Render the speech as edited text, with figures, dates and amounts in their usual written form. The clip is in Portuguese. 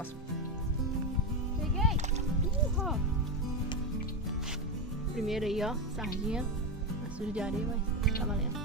próximo. Peguei! Primeiro aí, ó, sardinha. Tá sujo de areia, mas tá valendo.